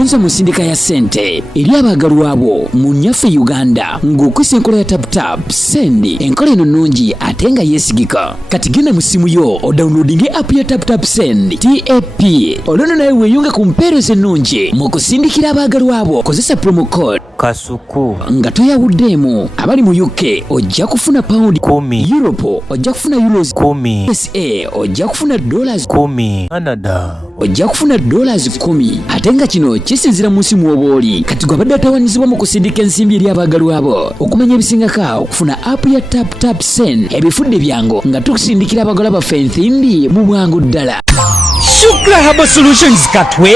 gonza musindika ya sente eri abagalwa abo mu nyaffe Uganda ng'okwisa enkola ya tap sendi enkola eno nnungi ate nga yeesigika. Kati genda mu simu yo odownloadinge app ya tap send TAP olwono nawe weeyunge ku mpeereza ennungi mu kusindikira abagalwa abo. Kozesa promo code Kasuku nga toyawuddeemu. Abali mu UK ojja kufuna pound 10, Europe ojja kufuna euros 10, USA ojja kufuna dollars 10, Canada ojja kufuna dollars 10. Ate nga kino kisinzira mu nsi mw'oba oli. Kati gwe abadde atawaanyizibwa mu kusindika ensimbi eri abagalwa abo. Okumanya ebisingako okufuna app ya tap send ebifudde byangu nga tukusindikira abagalwa baffe ensimbi mu bwangu ddala. Shukra Herbal Solutions Katwe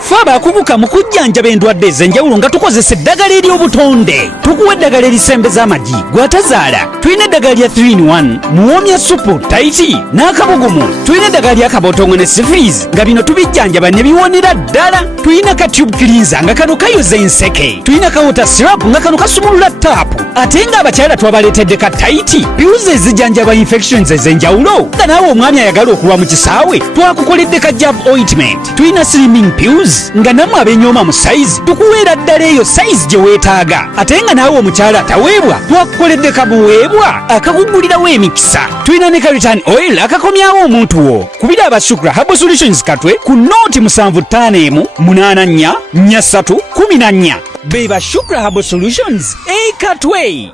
faba kubuka mu kujjanjaba endwadde ez'enjawulo nga tukozesa eddagala ery'obutonde. Tukuwa eddagala erisembeza amagi gwatazaala. Tulina eddagala lya 3-in-1 muwoomya supu taiti n'akabugumu. Tulina eddagala lya kabotongo ne syphilis nga bino tubijjanjaba ne biwonera ddala. Tulina ka tube cleanser nga kano kayoza enseke. Tulina ka water syrup nga kano kasumulula taapu. Ate nga abakyala twabaleetedde ka taiti piuzi ezijjanjaba infections ez'enjawulo nga naawe omwami ayagala okulwa mu kisaawe twakukoledde ka jab ointment. Tulina slimming pills nga namwe abenyooma mu size tukuweera ddala eyo size gye weetaaga. Ate nga naawe omukyala ataweebwa twakukoledde kabuweebwa akakuggulirawo emikisa. Tulina ne ka return oil akakomyawo omuntu wo. Kubira aba Shukra Herbal Solutions Katwe ku nooti 75414314. Beba Shukra Herbal Solutions Katwe.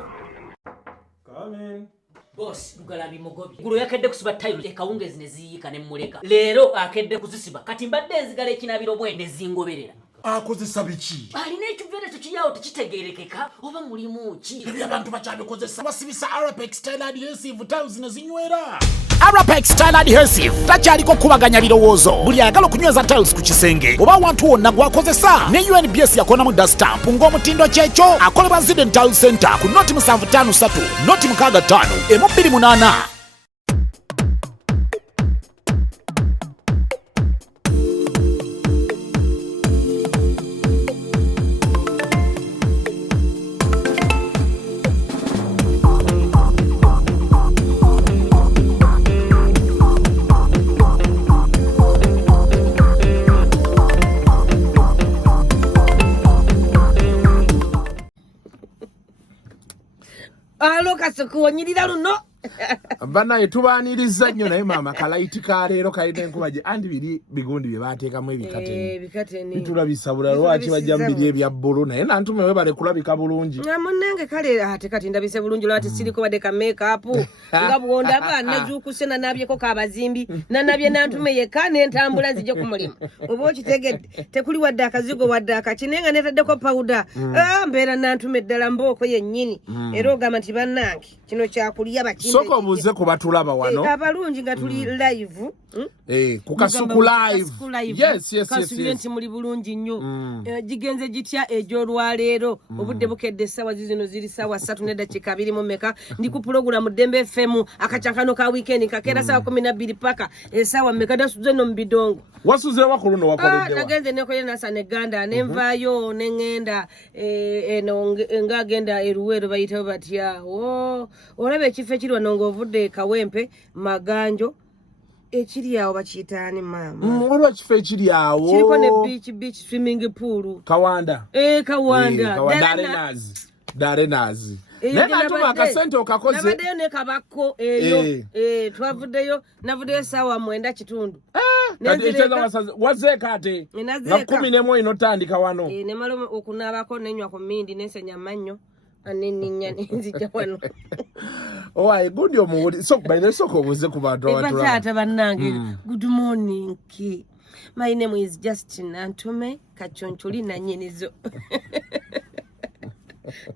Boss Mugalambi Mugobi gulo yakedde kusiba tayiro ekawungezi ne ziyika ne muleka leero akedde kuzisiba kati mbadde enzigala ekinabiro bwende zingoberera akozesa biki alina ekivere tukiyawo tekitegerekeka oba mulimu ki ebyo abantu bakyabikozesa basibisa Arapex Tile Adhesive tiles ne zinywera. Arapex Tile Adhesive takyaliko kubaganya birowoozo. Buli ayagala okunyweza tiles ku kisenge oba awantu wonna gwakozesa ne UNBS yakonamu dastamp ng'omutindo kyekyo akolebwa Zident Tile Center ku noti 753 noti 65 M28. Alo Kasuku onyirira luno. Bana etubaniriza nnyo naye mama kalaiti ka leero kalina enkuba gye andi biri bigundi bye baateekamu ebikateni. Ebikateni. Bitulabisabula lwaki bajja mu biri ebya bbulu naye nantume webale kulabika bulungi. Munange kale ate kati ndabise bulungi lwati siriko badde ka make-up. Nga bwonda abaana zuukuse na nabyeko kabazimbi na nabye nantume yekka n'entambula nzije ku mulimu. Oba okitegedde tekuli wadde akazigo wadde akakinenga neetaddeko powder. Mbeera nantume ddala mbooko yennyini. Era ogamba nti bannange kino kyakulya baki soko obuze ku batulaba wano abalungi nga tuli live ku Kasuku live yes kasubire nti muli bulungi nnyo gigenze gitya egy'olwaleero obudde bukedde essaawa zino ziri ssaawa 3:2 ndi ku program Dembe FM akacankano ka weekend kakeera ssaawa 12 paka essaawa mmeka dasuze no mu bidongo wasuze wakulu no wakoleddewa nagenze nekoye nasa neganda nenvaayo nengenda eno ngagenda eruwero bayitawo batya olaba ekifo ekiri wano ng'ovudde Kawempe Maganjo ekiri awo bakiyitaani maama waliwo ekifo ekiri awo kiriko ne beach swimming pool Kawanda Kawanda Darenazi Nenatuma akasente okakoze nabaddeyo ne kabako eyo twavuddeyo navuddeyo essaawa 9:00 wazeeka ate nga 11 inotandika wano ne mala okunaabako nenywa ku mmindi nensenya mannyo aneninya nenzija wano owaye gundi omuwuli soko obuze ku bantu abatata bannange good morning my name is Justin Natume kachonchuli na nyenizo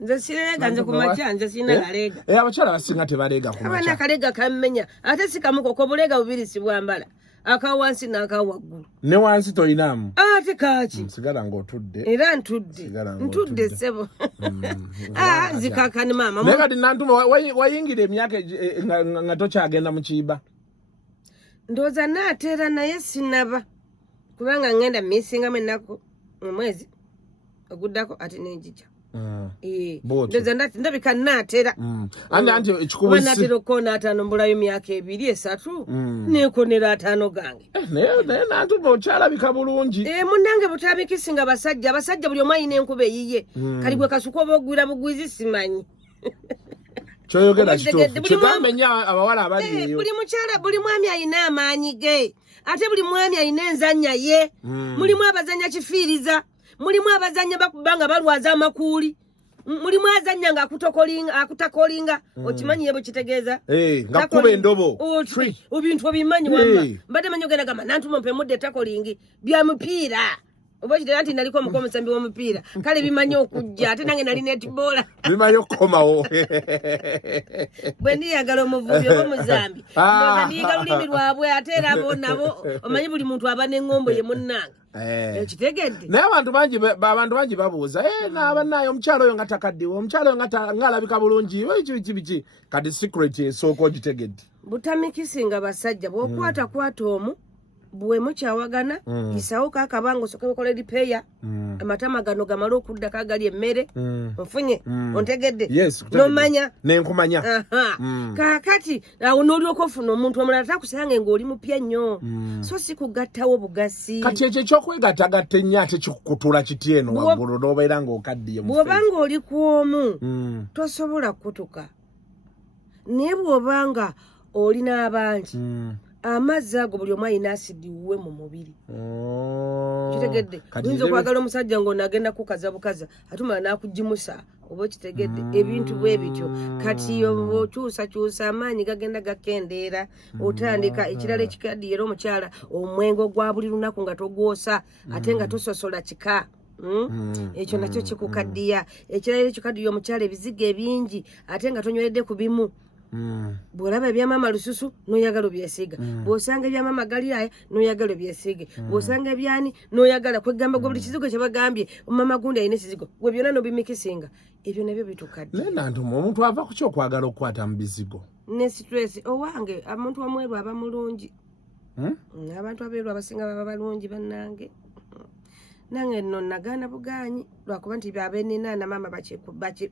nze sireega nze kumakya nze sina kalega abakyala basinga tebalega kumakya abana kalega kammenya ate sikamuko ko bulega bubiri sibwambala akawansi n'akawaggulu ne wansi toyinamu ate kaki sigala ng'otudde era ntudde sebo nzikakani maama naye kati Nantuma wayingira emyaka nga tokyagenda mu kiiba ndowooza naateera naye sinaba kubanga ngenda misingamu ennaku mu mwezi oguddako ate nenjija ndoza ndabika natera anti ekikubusi natera okona atano mbulayo myaka 2-3 nekonera atano gange naye nantu bokyalabika bulungi munnange butabikisinga abasajja buli omu ayina enkuba eyiye kali gwe kasuka oba ogwira bugwizi simanyi kyoyogera kituufu kyegamenya abawala abali buli mwami ayina amaanyi ge ate buli mwami ayina enzanya ye mulimu abazanya kifiiriza mulimu abazanya bakubanga balwaza amakuuli mulimu azanya nga akutakolinga okimanyi yebo kitegeeza nga kuba endobo obintu obimanyi wamba mbadde manyi ogenda gamba nantuma mpe mudde takolingi bya mupiira oba kitera nti naliko omusambi w'omupiira kale bimanyi okujja ate nange nali netbola bimanyi okukomawo bwe ndiyagala omuvubi oba omuzambi ndoza ndiyiga lulimi lwabwe ate era abo nabo omanyi buli muntu aba n'eŋŋombo ye munnange ekitegedde naye abantu bangi babuuza naabanaye omukyalo oyo nga takaddiwe omukyalo oyo nga alabika bulungi biki kati secret esooka ogitegedde butamikisinga basajja bw'okwata omu bwe mukyawagana isawuka akabanga osoke bukola ripeya amatama gano gamala okudda kagali emmere onfunye ontegedde nomanya nenkumanya kakati awo n'olyoka ofuna omuntu omulala takusange ng'oli mupya nnyo so si kugattawo bugasi kati ekyo ekyokwegattagatta ennyo ate kikukutula kiti eno waggulu n'obeera ng'okaddiye bw'obanga oli kwomu tosobola kukutuka naye bw'obanga oli n'abangi amazzi ago buli omu ayina asidi wuwe mu mubiri kitegedde oyinza okwagala omusajja ng'onagenda kukaza bukaza atumala n'akugimusa oba kitegedde ebintu bwe bityo kati okyusakyusa amaanyi gagenda gakendeera otandika ekirala ekikaddiye era omukyala omwenge ogwa buli lunaku nga togwosa ate nga tososola kika ekyo nakyo kikukaddiya ekirala ekikaddiye omukyala ebiziga ebingi ate nga tonyweredde ku bimu bw'olaba ebyamama lususu n'oyagala obyesiiga bw'osanga ebyamama galiraya n'oyagala obyesiige bw'osanga ebyani n'oyagala kwegamba gwe buli kizigo kye bagambye mama gundi alina ekizigo gwe byonna n'obimikisinga ebyo nabyo bitukadde naye nantuma omuntu ava ku kyokwagala okukwata mu bizigo ne stress owange omuntu omweru aba mulungi abantu abeeru abasinga baba balungi bannange nange nno nagaana bugaanyi lwakuba nti abeninaana mama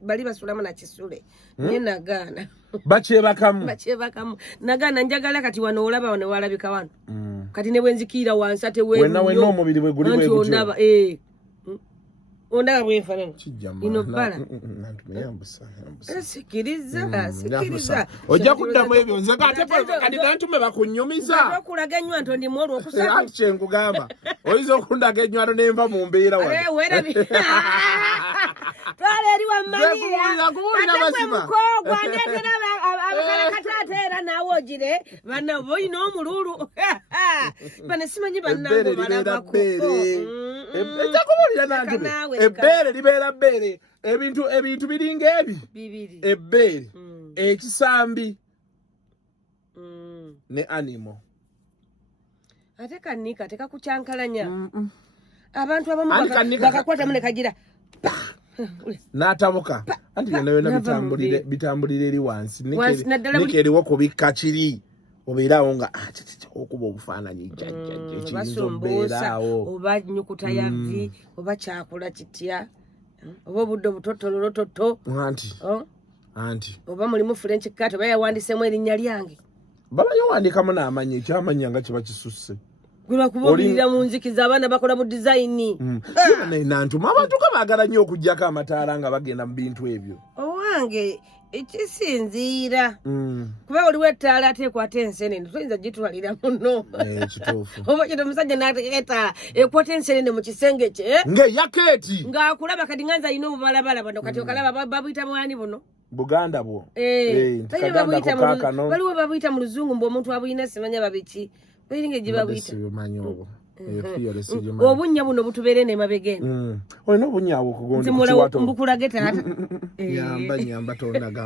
bali basulamu nakisule naye nagaana bakyebakamu nagaana njagala kati wano olaba wano walabika wano kati ne bwenzikiira wansi ate wenna omubiri bwe guli bwe ondaba ondaba bwenfaanana ino bbala sikiriza ojja kuddamu ebyo nze ate kati nantume bakunnyumiza okulaga ennywanto ndimu olwo okusatu kyenkugamba oyinza okundaga ennywanto nenva mu mbeera twala eri wammanyira ate mukogwa ndetera abakalakataate era naawe ogire bana boyina omululu bane simanyi bannango balabako ekyakubuulira nantume ebbeere libeera bbeere ebintu biringa ebi ebbeere ekisambi ne animo ate kanika tekakucyankalanya abantu abamu bakakwatamu ne kagira n'atabuka anti byonna bitambulira eri wansi nika eriwo kubikka kiri obeerawo nga okuba obufaananyi ekiyinza obeeraawo oba nyukuta ya vi oba kyakula kitya oba obudde obutotololototo anti oba mulimu french cat oba yawandiisemu erinnya lyange babayowandiikamu n'amanyi ekyamanya nga kiba kisusse lwakuba obulira mu nzikiza abaana bakola bu dizayini nantuma abantu kabaagala nnyo okugjako amataala nga bagenda mu bintu ebyo owange ekisinziira kuba oliwo ettaala ate ekwata ensenene toyinza gitwalira muno oba kito omusajja nateeketaala ekwata ensenene mu kisenge kye ng'eyakeeti ng'akulaba kati nganza alina obubalabala bano kati okalaba babuyita mwani buno buganda bwo baliwo babuyita mu luzungu mbu omuntu abuyina simanya babiki beringa gibabuyita obunnya buno butubeere nemabegenda olina obunya abo okugonda mbukulage taata nyamba tonaga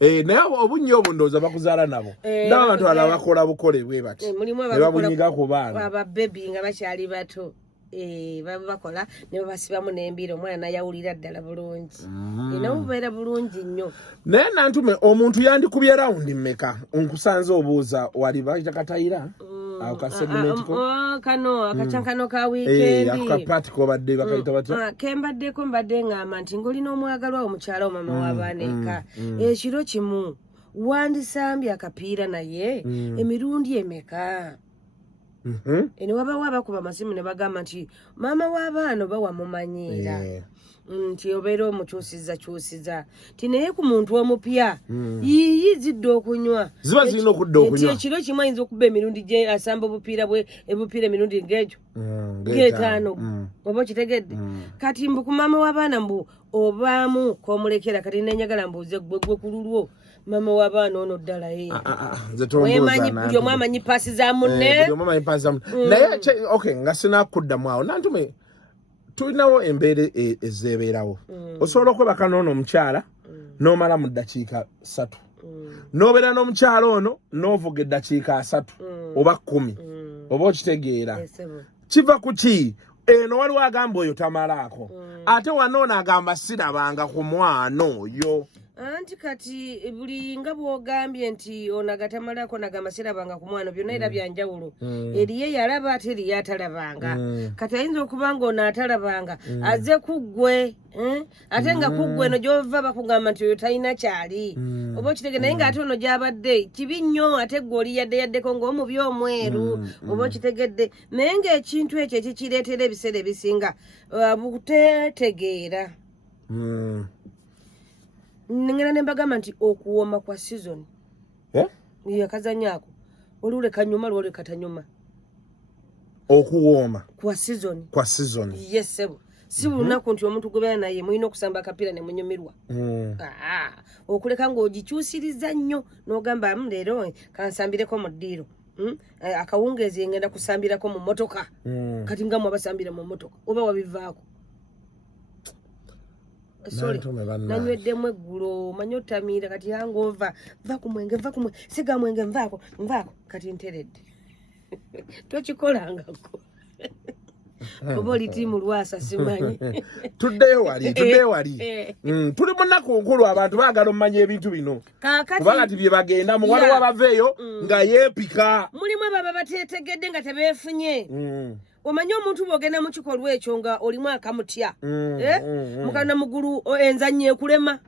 naye obunya obwo ndowooza bakuzaala nabo ndaba abantu ala bakola bukole bwe bati ne babunyiga ku baana ababebi nga bakyali bato baba bakola ne babasibamu n'embira omwana nayawulira ddala bulungi nabo bubeera bulungi nnyo naye nantume omuntu yandikubye rawundi mmeka nkusanze obuuza wali bakita katayira Akasegment ko. Kano akachankano ka weekend. Akapati ko badde bakayita batya. Kembadde ko mbadde ngamba nti ngolina omwagalwa omukyala mama w'abaana ekiro kimu wandisambye akapiira naye emirundi emeka. Ene waba bakuba masimu ne bagamba nti mama w'abaana bawa mumanyiira. Nti obeera omukyusiza tinaye ku muntu omupya yizidde okunywa ziba zirina okudda okunywa ekiro kimu ayinza okuba emirundi gye asamba obupiira emirundi ng'egyo ng'etaano oba okitegedde kati mbu ku maama w'abaana mbu obaamu k'omulekera kati nenyagala mbuuze gwe ku lulwo mama w'abaana ono ddala buli omu amanyi paasi za munne naye nga sinakuddamu awo nantume tulinawo embeera ezeebeerawo osobola okwebaka n'ono omukyala n'omala mu ddakiika 3 n'obeera n'omukyala ono n'ovuga eddakiika 3 oba 10 oba okitegeera kiva ku ki eno waliwo agamba oyo tamalaako ate wanoono agamba sirabanga ku mwana oyo anti kati buli nga bw'ogambye nti ono agatamalako nagamba sirabanga ku mwana byonna era byanjawulo eriye yalaba ate eriye atalabanga kati ayinza okuba nga ono atalabanga azze kuggwe ate nga kuggwe eno gy'ova bakugamba nti oyo talina kyali oba okitege naye ng'ate ono gy'abadde kibi nnyo ate gwe oli yaddeyaddeko ng'omubi omweru oba okitegedde naye ng'ekintu ekyo ekikireetera ebiseera ebisinga butetegeera ngena ne mbagamba nti okuwoma kwa season yakazanyaako olule kanyuma lwole katanyuma okuwoma kwa season yes sebo si lunaku nti omuntu gwebeera naye mulina okusamba akapiira ne munyumirwa okuleka ng'ogikyusiriza nnyo n'ogamba leero kansambireko mu ddiiro akawungeezi ngenda kusambirako mu motoka kati nga mwabasambira mu motoka oba wabivaako sorry nanyweddemu eggulo manyi otamiira kati hangoova va ku mwenge siga mwenge nvaako kati nteredde tokikolangako oba oli tiimu lwasa simanyi tuddeyo wali tuli munaku nkulu abantu baagala omumanya ebintu bino kubanga ti bye bagenda mu waliwo abaveeyo nga yeepika mulimu ababa bateetegedde nga tebeefunye omanyi omuntu bw'ogenda mu kikolwa ekyo nga olimu akamutya mukana mugulu enzannya ekulema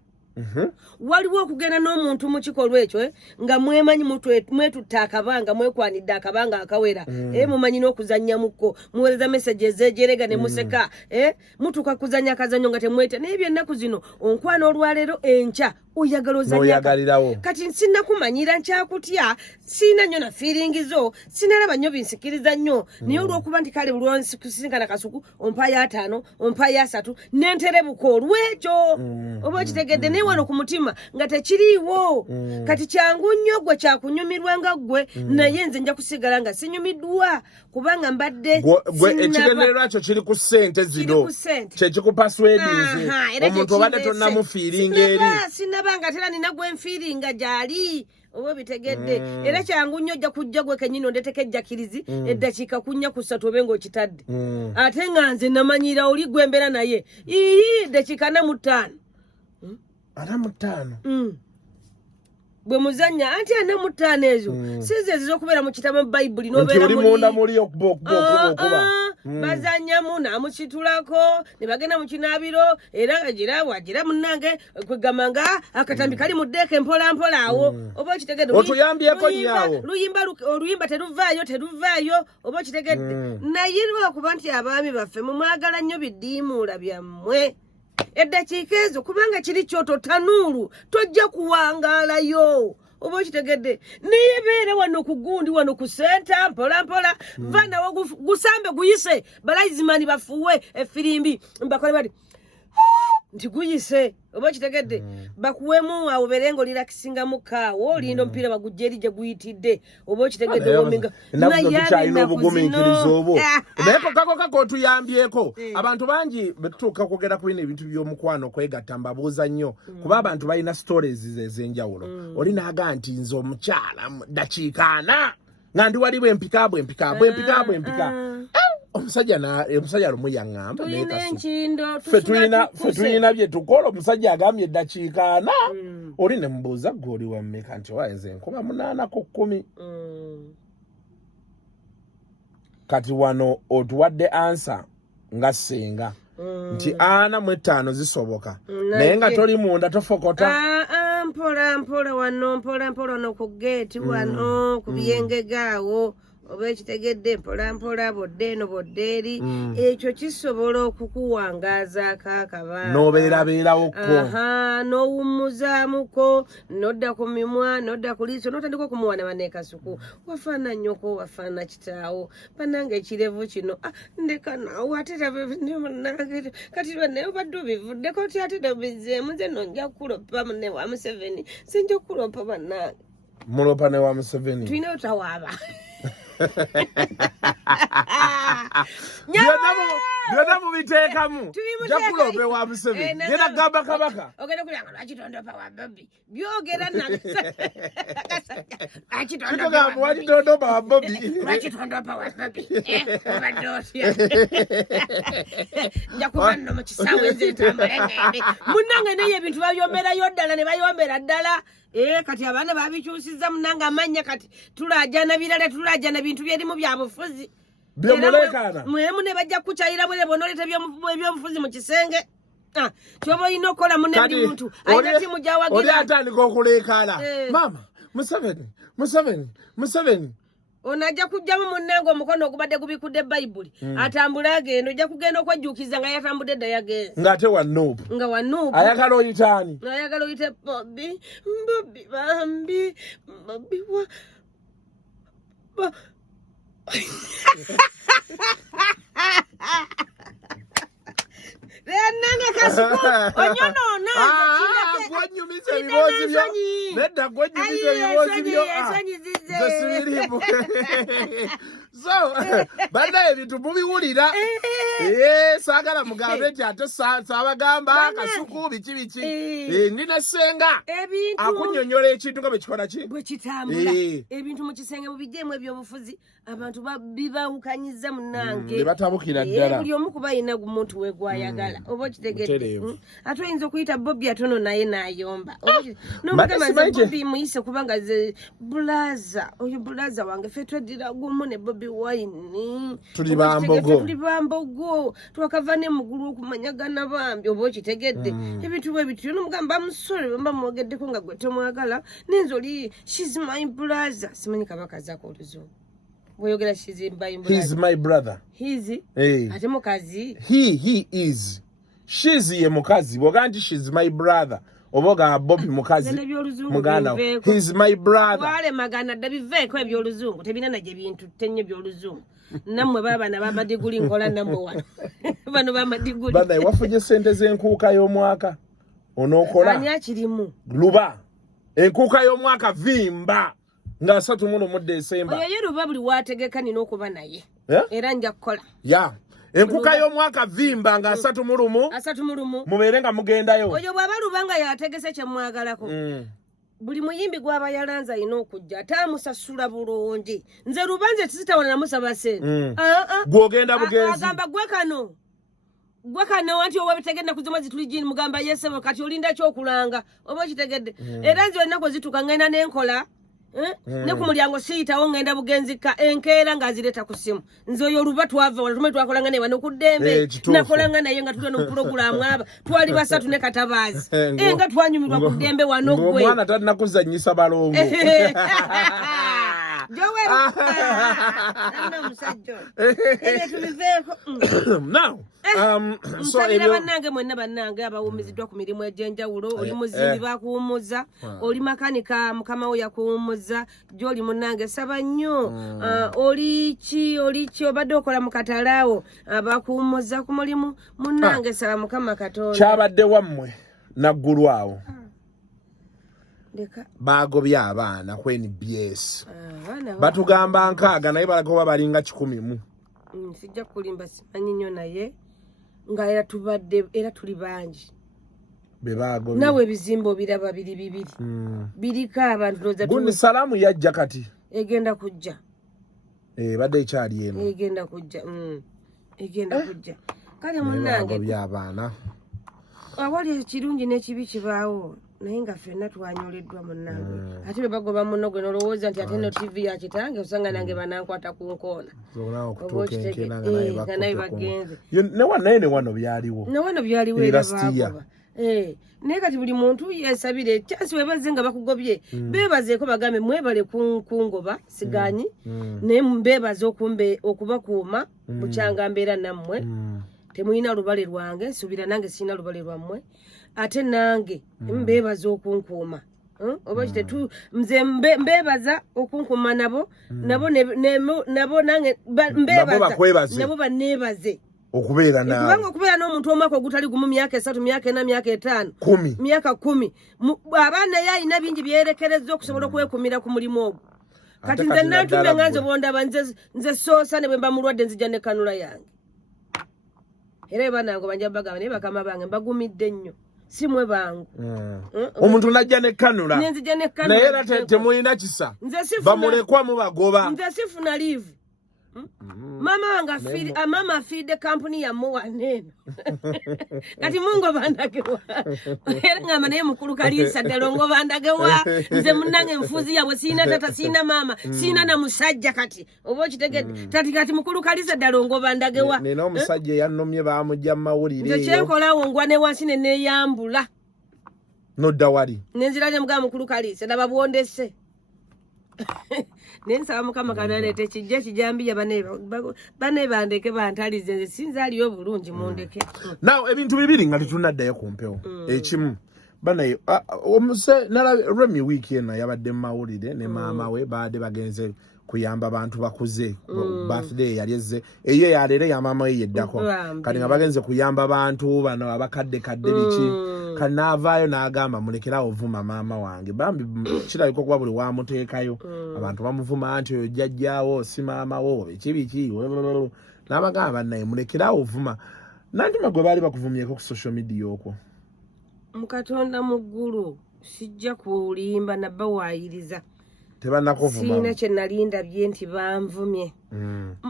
waliwo okugenda n'omuntu mu kikolwa ekyo nga mwemanyi mwetutta akabanga mwekwanidde akabanga akawera mumanyi n'okuzannyamuko muweereza meseji ezejerega ne museka mutuuka kuzannya akazannyo nga temweta naye byennaku zino onkwana olwaleero enkya oyagala ozannya kati sinnakumanyira nkyakutya siina nnyo na fiiringizo sinalaba nnyo binsikiriza nnyo naye olw'okuba nti kale buli kusisinkana kasuku ompaayo 5 ompaayo 3 nenterebuka olw'ekyo oba okitegedde naye wano ku mutima nga tekiriiwo kati kyangu nnyo gwe kyakunyumirwa nga gwe naye nze nja kusigala nga sinyumiddwa kubanga mbadde ekigendererwa kyo kiri ku ssente zino kyekikupaswedinze omuntu obadde tonnamufiiringa eri sinabanga tera nina gwe nfiiringa gyali oba bitegedde era kyangu nnyo ojja kujja gwe kenyini ondeteko ejjakirizi eddakiika 3 obe ng'okitadde ate nga nze namanyira oli gwe mbeera naye eddakiika 45 bwe muzannya anti 45 ezo sizo ezizokubeera mu kitabo mu bayibuli n'obeera bazannyamu n'amukitulako ne bagenda mu kinaabiro era gira munnange kwegamba nga akatambi kali mu ddeeka mpolampola awo oba okitegedde otuyambyeko nnyawo oluyimba teruvaayo oba okitegedde naye lwakuba nti abaami baffe mumwagala nnyo biddiimuula byammwe eddakiika ezo kubanga kiri kyoto tanuulu tojja kuwangaalayo oba okitegedde niyebeere wano ku gundi wano ku senta mpolampola vanawo gusambe guyise balayizimani bafuwe efirimbi mbakole bati nti guyise oba okitegedde bakuwemu awo berenga olirakisingamu kaawo olinda omupiira bagujja eri gye guyitidde oba okitegedde wominga nayalyalina obugumiikirizo obwo naye kokakokako otuyambyeko abantu bangi betutuuka kwogera ku bino ebintu by'omukwano kwegatta mbabuuza nnyo kuba abantu balina stories ez'enjawulo oli naaga nti nze omukyala dakiika 4 nga ndi wali bwempika omusajja lumu yaŋŋamba ffe tulina bye tukola omusajja agambye eddakiika 4 oli ne mubuuza gwe oli wammeka nti owaenze nkuba 8 ku 10 kati wano otuwadde answer nga Senga nti 45 zisoboka naye nga toli munda tofokota mpola wano ku gate wano ku biyengegaawo oba ekitegedde mpola bodde eri ekyo kisobola okukuwangaazaako akabanga n'obeerabeerawokko n'owummuzaamuko nodda ku mimwa nodda ku liiso n'otandika okumuwana baneekasuku wafaana nnyoko wafaana kitaawo banange ekirevu kino ndeka naawe ate kati lwanaye obadde obivuddeko ti ate dobizeemu nze nonja kukulopa ne wa Museveni sinja kukulopa bannange mulopa ne wa Museveni tulina otawaaba byonna mubiteekamu jakulope wa Museveni yera gamba kabaka ogenda kulanga lwaki tondopa wa Bobby byogera kitogamba lwaki tondopa wa Bobby lwaki tondopa wa Bobby obadde otya nja kuba nno mu kisaawe nze ntambule ngende munnange naye ebintu bayomberayo ddala ne bayombera ddala kati abaana babikyusizza munanga amanya kati tulajana birala tulajana bintu byerimu bya bufuzi byomulekana mwemu ne bajja kukyayira bwe bonoleta by'obufuzi mu kisenge kyoba olina okukola munne buli muntu ayina timu gyawagira oli atandika okulekana mama Museveni onajja kujjamu munnange omukono ogubadde gubikudde bayibuli atambula agenda ojja kugenda okwejjuukiza nga yatambudde dda yagenze ng'ate wanuupu nga wanuupu ayagala oyitaani ayagala oyite Bobby bambi Bobby Nanga kasuku onyonoona gwonyumiza ebibozi byo nedda gwonyumiza ebibozi byo zesibirimu so bannaye ebintu mubiwulira saagala mugambe nti ate saabagamba kasuku biki nina Senga akunyonyola ekintu nga bwekikola ki bwe kitambula ebintu mu kisenge mubijjeemu ebyobufuzi abantu bibawukanyiza munnange batabukira ddala buli omu kuba alina muntu we gwayagala oba okitegedde ate oyinza okuyita Bobby atono naye n'ayomba nomugamba nze Bobby muyise kubanga ze bulaza oyo bulaza wange ffe tweddira gumu ne Bobby wine tuli bambogo twakava ne mugulu okumanyagana bambi oba okitegedde ebintu bwe bityo nomugamba musore bamba mwogeddeko nga gwe tomwagala ninza oli she's my brother simanyi kabaka zaako oluzungu bweyogera he's my brother ate mukazi he is she's ye mukazi bwoga nti she's my brother oboga Bobby mukazi muganda he's my brother wale magana dda biveeko ebyoluzungu tebina naje bintu tenye byoluzungu nammwe baabana bamadiguli nkola nammwe wano bano bamadiguli bana wafunye sente z'enkuuka y'omwaka onookola ani akirimu luba enkuuka y'omwaka vimba nga 31 mu Desemba oyo ye luba buli waategeka nina okuba naye era nja kukola enkuuka y'omwaka vimba nga 31 mubeere nga mugendayo oyo bw'aba luba nga yategese kye mwagalako buli muyimbi gw'aba yalanze alina okujja ataamusasula bulungi nze lubanze tisitawona namusaba sente gw'ogenda bugenzi agamba gwe kano anti owa bitegedde kuzima zitulijini mugamba yesebo kati olinda kyokulanga oba okitegedde era nze ennaku zituuka ngenda n'enkola ne ku mulyango siyitawo ngenda bugenzika enkeera ng'azireta ku ssimu nze oyo oluba twava wala tumanyi twakolanga naye wano ku ddembe nakolanga naye nga tulina n'opulogulaamu aba twali basatu ne katabaazi nga twanyumirwa ku ddembe wano gwe omwana talina kuzannyisa balongo nsabira bannange mwenna bannange abawumiziddwa ku mirimu egy'enjawulo oli muzimbi bakuwummuza oli makanika mukama we yakuwummuza gy'oli munnange saba nnyo oli ki obadde okola mu katalaawo bakuwummuza ku mulimu munnange saba mukama Katonda kyabadde wammwe naggulu awo bagobye abaana ku NBS batugamba 6 naye balagoba balinga 100 sijja kulimba simanyi nnyo naye nga era tuli bangi bebagobye nawe ebizimbo biraba bibiri biriko abantu gundi salaamu yajja kati egenda kujja badde ekyali eno egenda kujja kale munnange bagobye abaana awali ekirungi n'ekibi kibaawo naye nga ffenna twanyoleddwa munnange ate bwe bagoba munno gwe nolowooza nti ate no tv ya kitange osanga nange banankwata ku nkoona nga naye bagenze naye ne wano byaliwo era bagoba naye kati buli muntu yesabire chansi webaze nga bakugobye bebazeeko bagambe mwebale kungoba siganyi naye mbebaze okubakuuma bukyanga mbeera nammwe temulina lubale lwange nsubira nange sirina lubale lwammwe ate nange mbebaza okunkuuma oba kitetu nze mbebaza okunkuuma nabo nange mbebaza nabo banebaze okubeera nawe kubanga okubeera n'omuntu omwaka ogutali gumu myaka 3 myaka 4 myaka 5 myaka 10 abaana yayina bingi byerekereza okusobola okwekumira ku mulimu ogwo kati nze Natume nganze bondaba nze soosa ne bwe mba mulwadde nzija ne kanula yange era banange banja bagamba naye bakama bange mbagumidde nnyo simwe bangu omuntu najja ne kanula naye era temulina kisa bamulekwa mubagoba nze sifuna live mama wange mama afide kampuni ya muwa neno kati mungo bandagewa era ngamba naye mukulu Kalisa dalongo bandagewa nze munnange nfuzi yabwe sina tata sina mama sina na musajja kati oba kitegedde kati mukulu Kalisa dalongo bandagewa nina omusajja yannomye bamujja mawulire nze kyenkola wongwa ne wansi ne yambula nodda wali nenzira ne mugamba mukulu Kalisa nababwondese Nensa mukama kanalete kijja kijambiya bane bandeke bantalize nze sinza aliyo bulungi mundeke now ebintu bibiri nga tunaddayo ku mpewo ekimu bane omuse nala Remy week ena yabadde mawulire ne maama we baade bagenze kuyamba abantu bakuze birthday yaleze eye yalere ya maama ye yeddako kati nga bagenze kuyamba abantu bano abakadde biki kanavaayo n'agamba mulekerawo vuma maama wange bambi kirabika okuba buli wamuteekayo abantu bamuvuma nti oyo jjajjaawo si maama wo biki n'abagamba naye mulekerawo vuma Natume gwe baali bakuvumyeko ku social media okwo mukatonda mu ggulu sijja kulimba nabba waayiriza tebanakuvuma sina kye nalinda bye nti banvumye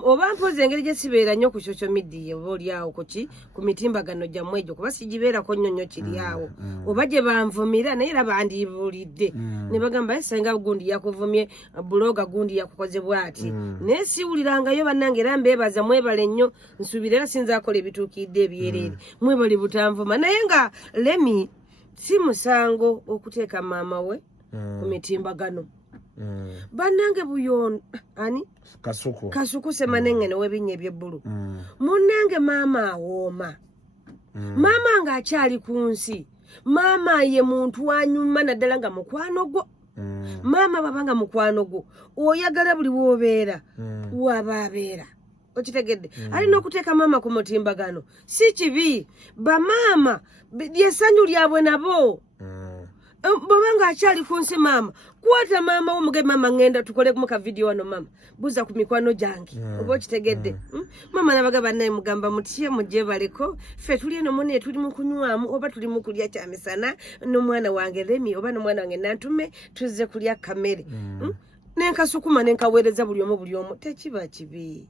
oba mpoze engeri gye sibeera nnyo ku social media oba oliawo ku mitimbagano gyammwe egyo kuba sigibeerako nnyonnyo kiri awo oba gye banvumira naye era bandibuulidde ne bagamba Senga gundi yakuvumye buloga gundi yakukoze bw'ati naye siwulirangayo bannange era mbeebaza mwebale nnyo nsuubira era sinza akola ebituukidde ebyereere mwebale butanvuma naye nga Remy si musango okuteeka maama we ku mitimbagano bannange buyondo ani kasuku semanengene webinye ebyebbulu munnange maama awooma maama nga akyali ku nsi maama ye muntu wanyuma naddala nga mukwano gwo maama babanga mukwano gwo oyagala buli wobeera wabaabeera okitegedde alina okuteeka maama ku mutimbagano si kibi bamaama lyesanyu lyabwe nabo bobanga akyali ku nsi maama kwata maama womuge maama ngenda tukole kumuka video wano maama buza ku mikwano gyange oba okitegedde maama nabaga bannaye mugamba mutye mujje baleko ffe tuli eno mune tuli mu kunywamu oba tuli mu kulya kyamisana n'omwana wange Remy oba n'omwana wange Natume tuzze kulya kamere nenkasukuma nenkaweereza buli omu tekiba kibi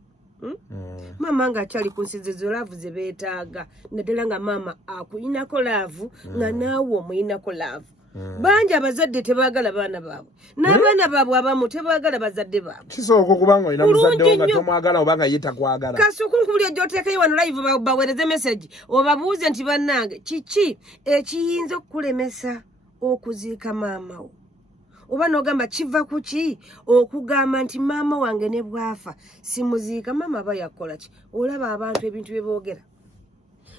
maama nga akyali ku nsi zezo laavu ze beetaaga naddala nga maama akuyinako laavu nga naawe omuyinako laavu bangi abazadde tebaagala baana baabwe n'abaana baabwe abamu tebaagala bazadde baabwe kisooka okubanga olina muzadde nga tomwagala obanga ye takwagala kasukunkubulya gy'oteekayo wano live baweereze message obabuuze nti bannange kiki ekiyinza okukulemesa okuziika maama wo oba n'ogamba kiva ku ki okugamba nti maama wange ne bwafa simuziika maama aba yakola ki olaba abantu ebintu bye boogera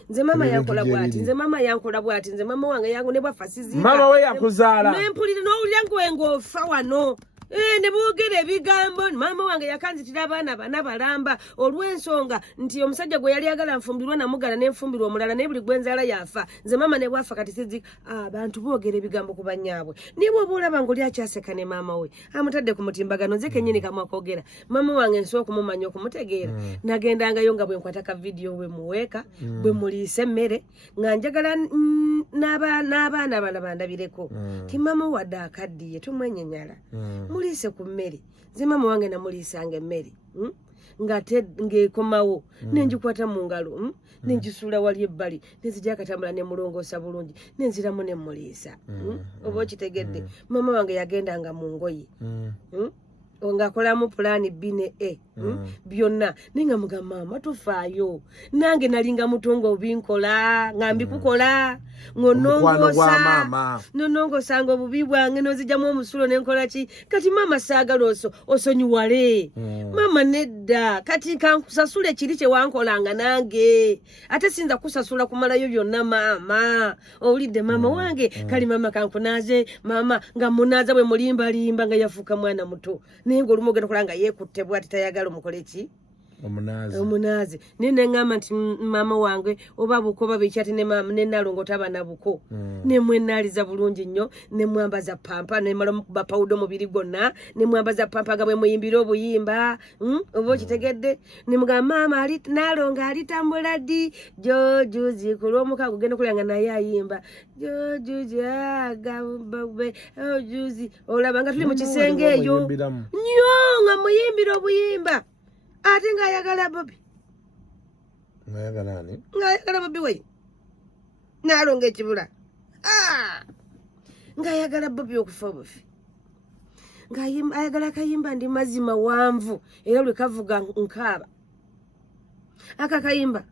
nze mama yankola bwati nze mama yankola bwati nze mama wange yangu ne bwafa siziika mama we yakuzaala nempulira n'owulira ng'ofa wano ne boogera ebigambo maama wange yakanzitira abaana bana balamba olw'ensonga nti omusajja gwe yali agala nfumbirwa namugala nenfumbirwa omulala naye buli gwenzaala yafa nze maama ne bwafa kati sizika abantu boogera ebigambo ku bannyaabwe niba oba olaba ng'oli akyaseka ne maama we amutadde ku mutimbagano nze kennyini kamwakoogera maama wange nsobola okumumanya okumutegeera nagendangayo nga bwe nkwata ka vidiyo bwe muweeka bwe muliisa emmere nga njagala n'abaana abala bandabireko ti maama wadde akaddiye tumwenyenyala muliise ku mmere nze maama wange namuliisanga emmere ng'ekomawo nenjikwata mu ngalo nenjisuula wali ebbali nenzija akatambula ne mulongoosa bulungi nenziramu ne muliisa oba okitegedde mama wange yagendanga mu ngoye ngakolamu pulaani B ne A byonna ninga mugamba mama tufaayo nange nalinga mutongo obinkola ngambi kukola ngonongosa nga obubi bwange nozijjamu omusulo nenkola ki kati mama saagala osonyiwale mama nedda kati kankusasule kiri kye wankolanga nange ate sinza kusasula kumalayo byonna mama owulidde mama wange kali mama kankunaaze mama nga munaaza bwe mulimbalimba nga yafuuka mwana muto naye ng'olumu ogenda okola nga yeekutte bw'ati tayagala omukole ki omunaazi naye neŋŋamba nti mama wange oba buko oba bekyati ne nalongota abaana buko nemwenaaliza bulungi nnyo nemwambaza pampa nemala mukuba pawuda omubiri gwonna nemwambaza pampa nga bwe muyimbira obuyimba oba okitegedde nemugamba mama nalonga alitambula ddi jojuzi ku lw'omukaaga ogenda okulya nga naye ayimba jojuzi juzi olaba nga tuli mu kisenge eyo nnyo nga muyimbira obuyimba ate ng'ayagala Bobi. Ng'ayagala Bobi we. Nalonga ekibula. Ng'ayagala Bobi okufa obufi. Ng'ayagala kayimba ndi mazima wanvu era lwe kavuga nkaaba. Aka kayimba.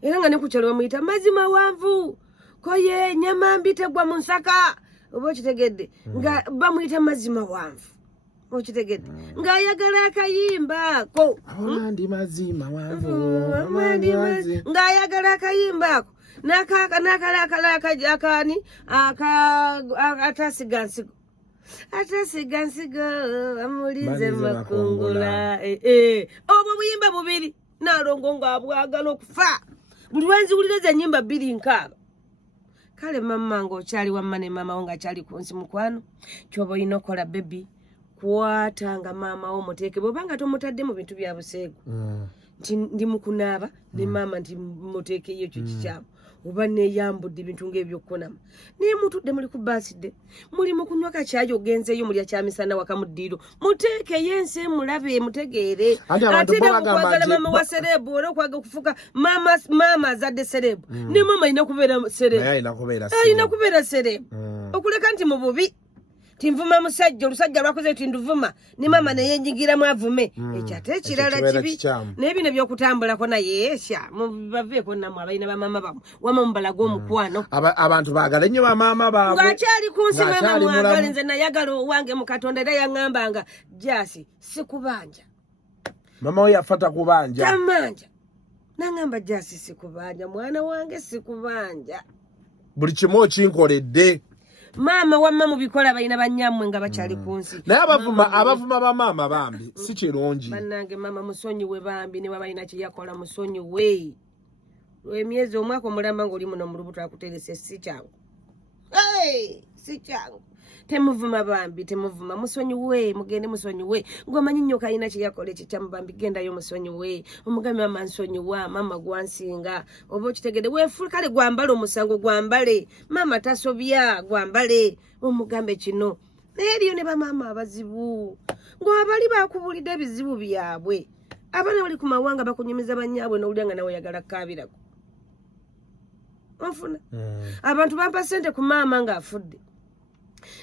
Era nga ne ku kyalo bamuyita mazima wanvu. Koye nyama mbi tegwa mu nsaka. Oba okitegedde. Nga bamuyita mazima wanvu. Okitegedde ng'ayagala akayimba ko ndi mazima wanvu ng'ayagala akayimba ako n'akalaakalaakani atasigansigo amulinze makungula obwo buyimba bubiri nalongo ng'abwagala okufa buli lwenziwulireza ennyimba bbiri nkaaba kale mama ng'okyali wamma ne mama wo ng'akyali ku nsi mukwano kyoba olina okola bebi kwatanga mama wo muteeke bw'obanga tomutadde mu bintu bya buseegu nti ndi mukunaaba ne mama nti muteekeyo ekyo kikyamu oba neeyambudde ebintu ng'ebyokukunama naye mutudde muli ku baaside muli mu kunywa kakyayi ogenzeeyo mulya kyamisana waka mu ddiiro muteekeyo ensi mulabe mutegeere ate ne mukwagala mama wa serebu ola okwaga okufuuka mama azadde serebu ne mama alina kubeera serebu alina kubeera serebu okuleka nti mu bubi tinvuma musajja olusajja lwakoze tinduvuma ne mama naye njigiramu avume ekyate ekirala kibi naye bino by'okutambulako naye esya baveeko nammwe abalina bamama bamu wama mubalaga omukwano abantu baagala ennyo bamaama baabwe ng'akyali ku nsi mama mwagale nze nayagala owange mu katonda era yaŋŋambanga jasi sikubanja mama we yafata kubanja tamanja naŋŋamba jasi sikubanja mwana wange sikubanja buli kimu okinkoledde mama wamma mubikola balina bannyammwe nga bakyali ku nsi naye abavuma bamaama bambi si kirungi bannange mama musonyiwe bambi ne babalina kyeyakola musonyiwe emyezi omwaka omulamba ng'oli muno mu lubuto akuterese si kyangu si kyangu temuvuma bambi temuvuma musonyiwe mugende musonyiwe ng'omanyi nnyo kalina kyeyakola ekikyamu bambi gendayo musonyiwe omugambi mama nsonyiwa mama gwansinga oba okitegedde weefulu kale gwambale omusango gwambale mama tasobya gwambale omugambe kino naye eriyo ne bamaama abazibu ng'abali bakubulidde ebizibu byabwe abaana bali ku mawanga bakunyumiza bannyaabwe n'owulira nga nawe oyagala kkaabirako onfuna abantu bampa ssente ku maama ng'afudde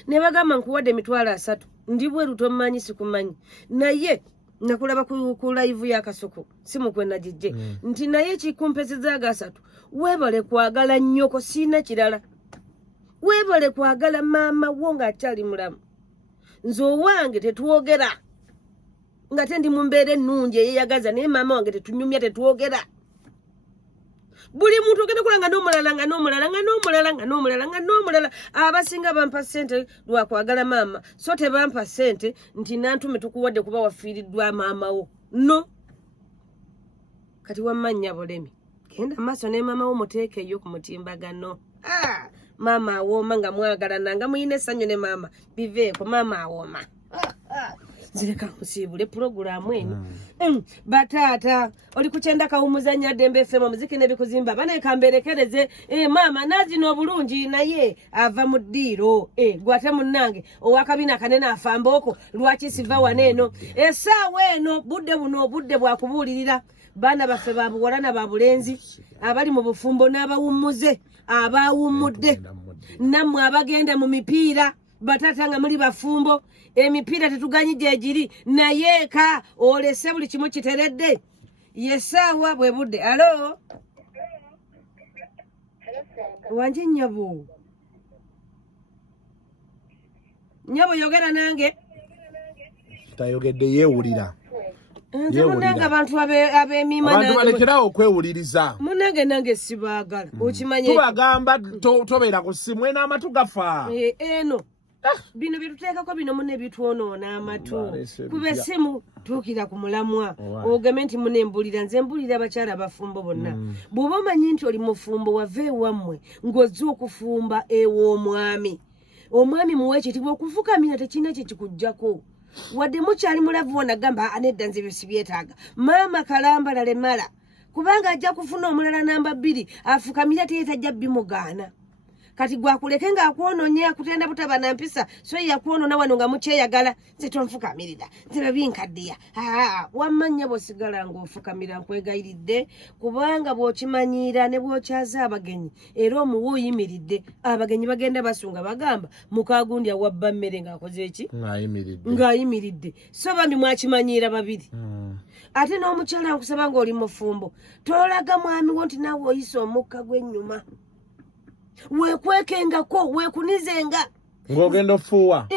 ne bagamba nkuwadde $300 ndi bweru tomanyi sikumanyi naye nakulaba ku live ya Kasoko simu kwe najijje nti naye kikumpezeza agasatu webale kwagala nnyoko sina kirala webale kwagala maama wo ng'akyali mulamu nze owange tetwogera nga tendi mu mbeera ennungi eyeyagaza naye maama wange tetunyumya tetwogera buli muntu ogenda kola nga n'omulala abasinga bampa ssente lwakwagala maama so tebampa ssente nti nantume tukuwadde kuba wafiiriddwa maama wo no kati wamanya bulemi genda maaso ne maama wo muteekeyo ku mutimbagano maama awooma nga mwagalana nga muyina essanyu ne maama biveeko maama awooma nzireka kusibule program eno batata oli kuchenda kawumuzanya Dembe FM muziki ne bikuzimba bana kamberekereze mama nazi no bulungi naye ava mu ddiro gwate munnange owakabina kanene afamboko lwaki siva waneno esaawa eno budde buno budde bwakubulirira bana baffe babuwalana babulenzi abali mu bufumbo n'abawummuze abawummudde nammwe abagenda mu mipiira batata nga muri bafumbo emipiira tetuganyije egiri naye ka olese buli kimu kiteredde yesaawa bwe budde alo wanje nyabo yogera nange tayogedde yeewulira munanga abantu ab'emima abantu balekerawo okwewuliriza munange nange sibaagala okimanye tubagamba tobeera ku ssimu n'amatu gafa eno bino byetuteekako bino mune bitwonoona amatu kuba essimu tuukira ku mulamwa ogame nti munembulira nze mbulira abakyala abafumbo bonna bw'oba omanyi nti oli mufumbo wava ewammwe ng'ozze okufumba ew'omwami omwami muwe ekitiibwa okufukamira tekirina kye kikuggyako wadde mukyali mulavu wonagamba anedda nze byo sibyetaaga maama kalambala lemala kubanga ajja kufuna omulala namba 2 afukamira teyetajja bimugaana kati gwakuleke ng'akwonoonye akutenda butaba na mpisa so yakwonoona wano nga mukyeyagala nze tonfukamirira nze babinkaddiya wammanya bw'osigala ng'ofukamira nkwegayiridde kubanga bw'okimanyiira ne bw'okyaza abagenyi era omuwe oyimiridde abagenyi bagenda basunga bagamba mukaagundi awabba mmere ng'akoze eki ng'ayimiridde so bambi mwakimanyiira babiri ate n'omukyala nkusaba ng'oli mufumbo tolaga mwami wo nti naawe oyisa omukka gw'ennyuma wekwekengako wekunizenga ng'ogenda ofuuwa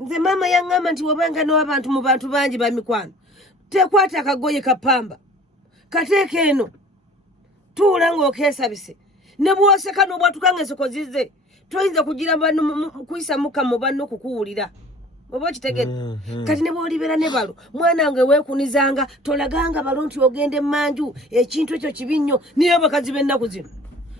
nze maama yaŋŋamba nti wobanga n'abantu mu bantu bangi bamikwano tekwata akagoye kapamba kateeka eno tuula ng'okeesabise ne bw'oseka n'obwatuka ng'enseko zize toyinza kugira kuyisa mukka mu banno kukuwulira oba okitegedde kati ne bw'olibera ne balo mwana wange weekunizanga tolaganga balo nti ogenda emmanju ekintu ekyo kibi nnyo niyo bakazi b'ennaku zino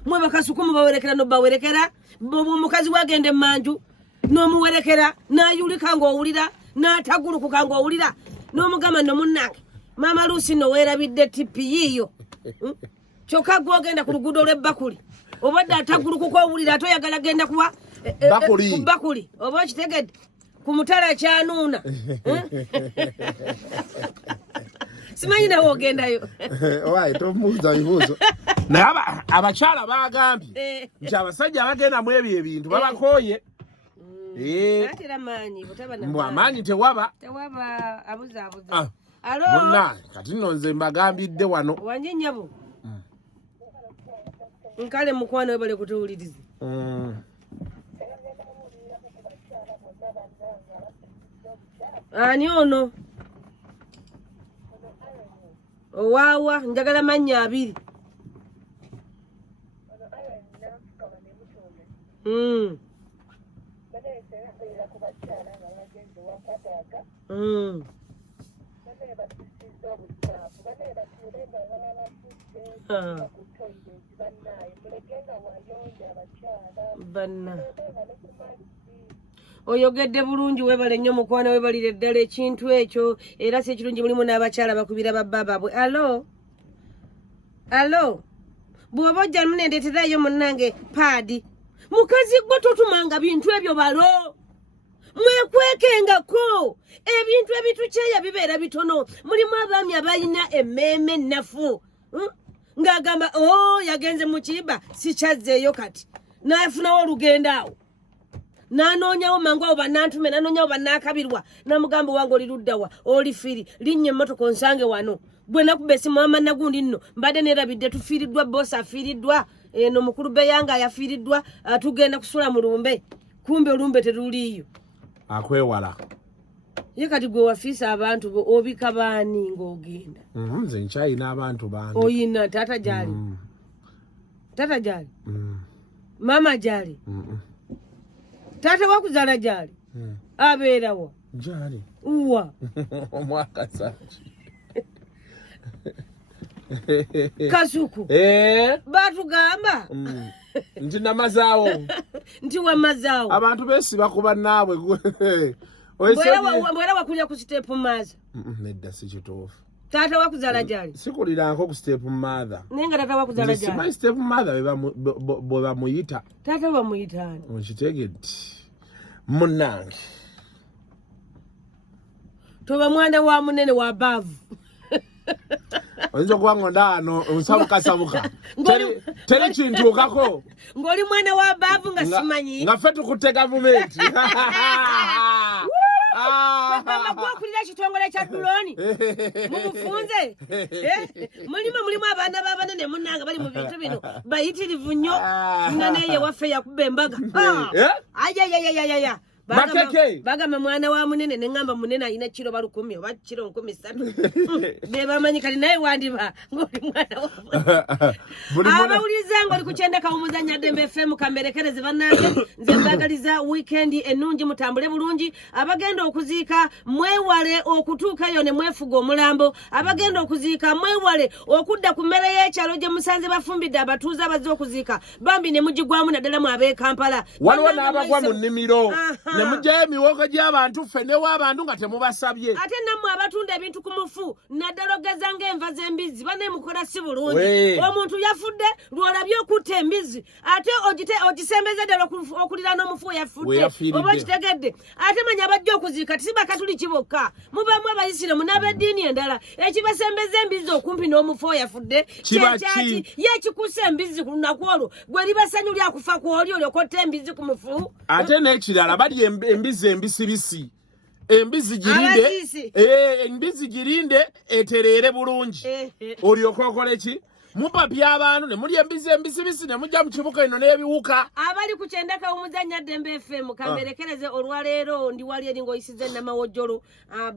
mwe bakasukumu bawerekera nobawerekera omukazi wagende manju n'omuwerekera n'ayulika ng'owulira n'atagulukuka ng'owulira n'omugamba no munnange maama Lucy no weerabidde tipi yiiyo kyokka gw'ogenda ku luguudo lw'ebbakuli obadde atagulukuka owulira ate oyagala genda kuwa ku bakuli oba okitegedde ku mutala kyanuuna simanyi nawe ogendayo tomuuza bibuuzo naye abakyala bagambye nti abasajja abagenda mu ebyo ebintu babakooye amaanyi tewaba abuzaabuza munna kati nno nze mbagambidde wano wanje nnyabo nkale mukwano webale kutuwulirize ani ono owaawa njagala mannya 2 banna oyogedde bulungi webale nnyo mukwana webalire ddala ekintu ekyo era si ekirungi mulimu n'abakyala bakubira babba baabwe alo bw'oba ojja munendeeterayo munnange paadi mukazi gwe totumanga bintu ebyo balo mwekwekengako ebintu ebitukyeya bibeera bitono mulimu abaami abalina emmeeme ennafu ng'agamba yagenze mu kiiba sikyazzeeyo kati n'afunawo olugendo awo n'anoonyawo mangu awo bannantume n'anoonyawo bannaakabirwa n'amugamba wange oli luddawa oli firi linnya emmotoka onsange wano gwe nakuba esimu amanna gundi nno mbadde neerabidde tufiiriddwa boosi afiiriddwa eno mukulu beyanga yafiiriddwa tugenda kusula mu lumbe kumbe olumbe teruliiyo akwewala ye kati gwe wafiisa abantu bo obika baani ng'ogenda nze nkyayina abantu bange oyina taata gyali taata gyali maama gyali taata wakuzaala gyali abeerawa gyali wa omwakasaki kasuku batugamba nti namazaawo nti wamazaawo abantu beesiba kuba naabwe Mbwera wakulira ku step mother. Nedda si kituufu. Taata wakuzala jali. Sikulirako ku step mother. Nenga taata wakuzala jali. Simanyi step mother bwe bamuyita. Taata bamuyita. Okitegedde. Munnange. Toba mwanda wa munene wa bavu. Oyinza okuba ngonda wano osabukasabuka. Teri kintuukako. Ng'oli mwana wa bavu nga simanyi. Nga ffe tukutte gavumenti. Kama kulira kitongole kya drone. Mumufunze. Mulimu abaana b'abanene munnanga bali mu bintu bino. Bayitirivu nnyo. Nane waffe yakubba embaga. Ayayayayaya. Bagamba mwana wa munene nengamba munene alina kiro balu 10 oba kiro 13. Bebamanyi kali naye wandiba ngoli mwana wa. Abawuliza ngoli kuchendeka omuzanya Dembe FM kamberekereze bannange nze mbagaliza weekend ennungi mutambule bulungi abagenda okuziika mwewale okutuuka yo ne mwefuga omulambo abagenda okuziika mwewale okudda ku mmere y'ekyalo gye musanze bafumbidde abatuuze abazze okuziika bambi ne mugigwamu naddala mu ab'e Kampala waliwo n'abagwa mu nnimiro ne mujjayo emiwogo gy'abantu ffene w'abantu nga temubasabye ate nammwe abatunda ebintu ku mufu naddala ogeza ng'enva z'embizzi bane mukola si bulungi omuntu yafudde lwolabye okutta embizzi ate ogisembeza ddala okulira n'omufu yafudde oba okitegedde ate manya abajja okuziika tisiba katuli kibokka mubamu abayisiramu n'ab'eddiini endala ekibasembeza embizzi okumpi n'omufu yafudde kyeki yekikusa embizzi ku lunaku olwo gwe libasanyu lyakufa kwoli olyokotta embizzi ku mufu ate n'ekirala bali embizi embisibisi embizi girinde etereere bulungi olyoka okole ki mupapya abantu ne muli embizi embisibisi ne mujja mu kibuga eno n'ebiwuka abali ku kyendeka omuzanya Dembe FM kamberekereze olwaleero ndi wali eri ng'oyisize namawojjolo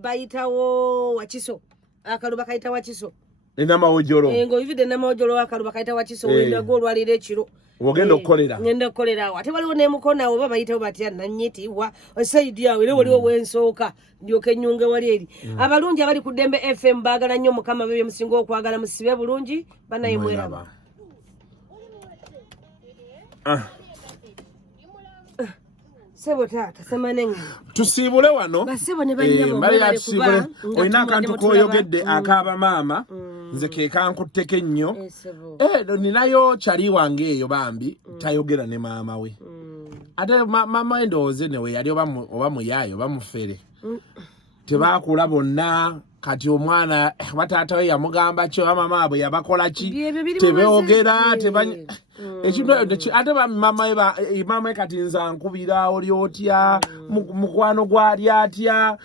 bayitawo wakiso akaluba kayita wakiso enamawojjolo ng'oyivide namawojjolo akaluba kayita wakiso wendago olwaleero ekiro ogenda okukolera ngenda okukolera awo ate waliwo n'emukono awo oba bayitawo batya nanyitiibwa saidi awo era waliwo wensooka ndyoka ennyunge wali eri abalungi abali ku Dembe FM baagala nnyo mukama bebye musinga okwagala musibe bulungi banaye mweraba sebo taata semanenge tusiibule wano basebo ne bannyabo bali tusiibule olina akantu koyogedde akaaba maama nze ke kankutteko ennyo ninayo kyali wange eyo bambi tayogera ne maama we ate maama we ndowooze newe yali oba muyaayo oba mufere tebaakula bonna kati omwana bataata we yamugamba kyo mama bwe yabakola ki tebeogera ekintu ate mama we kati nza nkubira oli otya mukwano gwali atya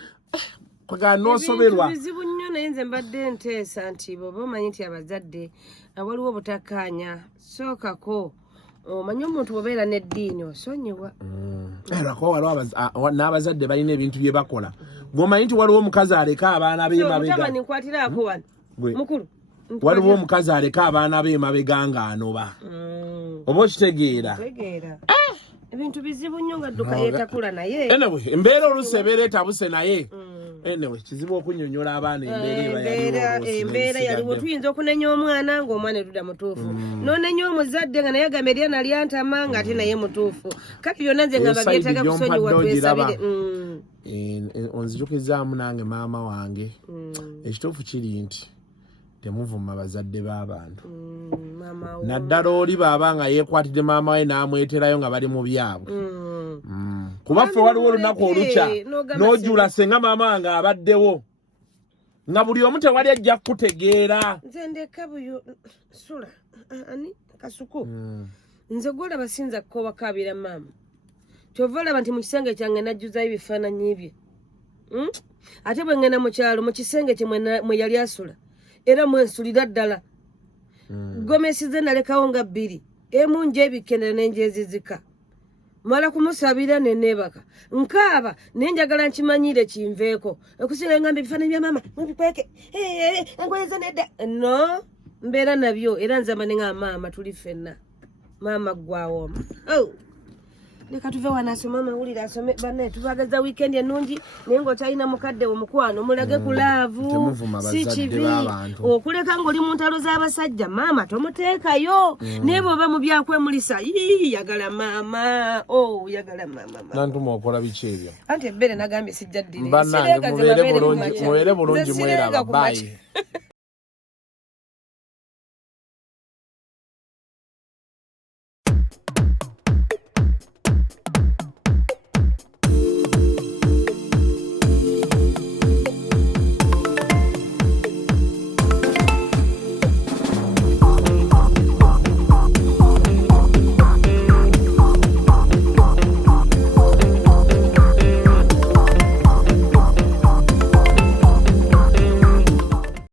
kwega n'osoberwa bizibu nnyo naye nze mbadde nteesa nti bw'oba omanyi nti abazadde waliwo obutakkaanya sookako omanyi omuntu bw'obeera n'eddiini osonyiwa lwako waliwo n'abazadde balina ebintu bye bakola ng'omanyi nti waliwo omukazi aleka abaana b'emabega mukulu waliwo omukazi aleka abaana b'emabega ng'anoba oba okitegeera ebintu bizibu nnyo nga dduka yeetakula naye embeera oluusi ebeera etabuse naye kizibu okunnyonnyola abaana embeera yaliwo tuyinza okunenya omwana ng'omwana edudda mutuufu n'onenya omuzadde nga naye agamba erya nalyantama ng'ate naye mutuufu kati byonna nze nga bageetaga kusonyiwa twesabire onzijukizaamu nange maama wange ekituufu kiri nti temuvuma bazadde b'abantu naddala oli baaba nga yeekwatidde maama we n'amweterayo nga bali mu byabwe kuba ffe waliwo olunaku olukya n'ojula senga maama wange abaddewo nga buli omu tewali ajja kukutegeera nze ndeka buyo sula ani kasuku nze gwolaba sinza kukowakaabira maama kyova olaba nti mu kisenge kyange najjuzayo ebifaananyi bye ate bwe ngenda mu kyalo mu kisenge kye mwe yali asula era mwensulira ddala gomesize nalekawo nga 2 emu njebikendera nenjezizika mala kumusabira nenebaka nkaaba nenjagala nkimanyire kinveeko okusinga ngamba ebifaananyi bya maama mubikweke engoyeze nedda no mbeera nabyo era nzamba nenga maama tuli ffenna maama gwawooma leka tuve wanasoma amawulire asome banne tubagaza weekend ennungi naye ng'otalina mukadde omukwano mulage ku laavu si kibi okuleka ng'oli mu ntalo z'abasajja maama tomuteekayo naye bw'oba mu byakwemulisa yagala maama yagala maama nantuma okola biki ebyo anti ebbere nagambye sijja ddire bannange mubeere bulungi mwera babayi